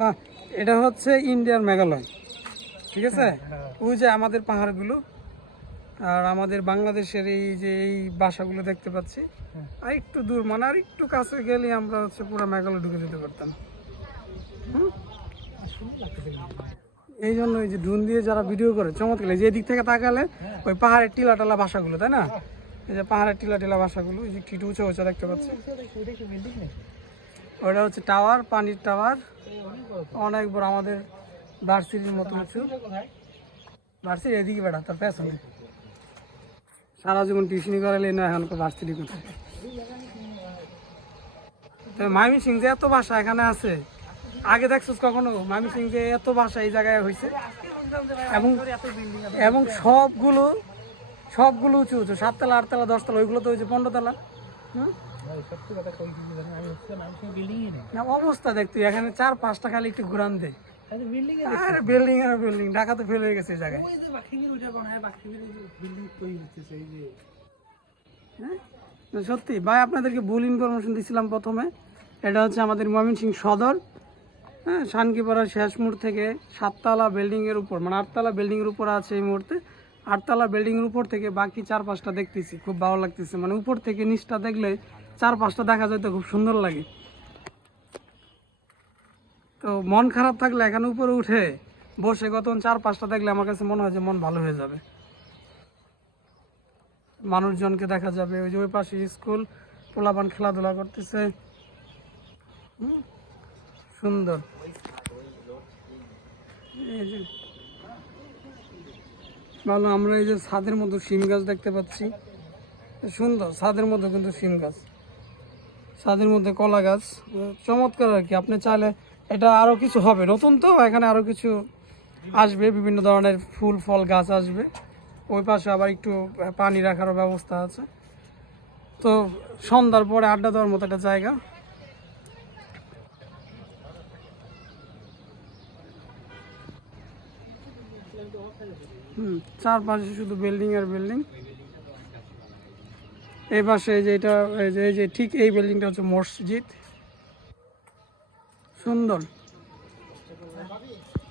বাহ এটা হচ্ছে ইন্ডিয়ার মেঘালয় ঠিক আছে? ওই যে আমাদের পাহাড়গুলো আর আমাদের বাংলাদেশের এই যে এই বাসাগুলো দেখতে পাচ্ছি আর একটু দূর মানে আর একটু কাছে গেলে আমরা হচ্ছে পুরো মেঘালয় ঢুকে যেতে পারতাম? এই জন্য এই যে ড্রোন দিয়ে যারা ভিডিও করে চমৎকার যে এদিক থেকে তাকালে ওই পাহাড়ের টিলা টালা বাসাগুলো তাই না? এই যে পাহাড়ের টিলা টিলা বাসাগুলো এই যে একটু উঁচা উঁচা দেখতে পাচ্ছি। ওটা হচ্ছে টাওয়ার পানির টাওয়ার অনেক বড় আমাদের ভার্সিটির মতো উঁচু ভার্সিটি এদিকে বেড়া, তার পেছনে সারা জীবন টিউশনি করালে না এখন ভার্সিটি কোথায় মাইমি সিং যে এত বাসা এখানে আছে, আগে দেখছিস কখনো? মাইমি সিং যে এত বাসা এই জায়গায় হয়েছে এবং এবং সবগুলো সবগুলো উঁচু উঁচু, সাততলা, আটতলা, দশতলা ওইগুলো তো ওই যে পনেরো তলা হুম? না, অবস্থা দেখ তুই এখানে চার পাঁচটা খালি একটু ঘুরান দে। আরে বিল্ডিং আর বিল্ডিং ঢাকা তো ফেলে গেছে এই জায়গায়। হ্যাঁ? সত্যি ভাই আপনাদেরকে ভুল ইনফরমেশন দিছিলাম প্রথমে। এটা হচ্ছে আমাদের ময়মনসিংহ সদর। হ্যাঁ শানকিপাড়ার শেষ মোড় থেকে সাততলা বিল্ডিংয়ের উপর মানে আটতলা বিল্ডিংয়ের উপর আছে এই মুহূর্তে। আটতলা বিল্ডিংয়ের উপর থেকে বাকি চার পাঁচটা দেখতেছি খুব ভালো লাগতেছে। মানে উপর থেকে নিচটা দেখলে চার পাঁচটা দেখা যায় তো খুব সুন্দর লাগে। তো মন খারাপ থাকলে এখানে উপরে উঠে বসে কত চার পাঁচটা দেখলে আমার কাছে মনে হয় যে মন ভালো হয়ে যাবে। মানুষজনকে দেখা যাবে, ওই যে ওই পাশে স্কুল, পোলাপান খেলাধুলা করতেছে। সুন্দর। ভালো, আমরা এই যে ছাদের মতো শিম গাছ দেখতে পাচ্ছি। সুন্দর, ছাদের মধ্যে কিন্তু শিম গাছ। ছাদের মধ্যে কলা গাছ। চমৎকার আর কি। আপনি চাইলে এটা আরও কিছু হবে। নতুন তো, এখানে আরও কিছু আসবে। বিভিন্ন ধরনের ফুল, ফল গাছ আসবে। ওই পাশে আবার একটু পানি রাখারও ব্যবস্থা আছে। তো সন্ধ্যার পরে আড্ডা দেওয়ার মতো একটা জায়গা। হুম, চারপাশে শুধু বিল্ডিং আর বিল্ডিং। এই পাশে যে এটা এই যে ঠিক এই বিল্ডিংটা হচ্ছে মসজিদ। সুন্দর।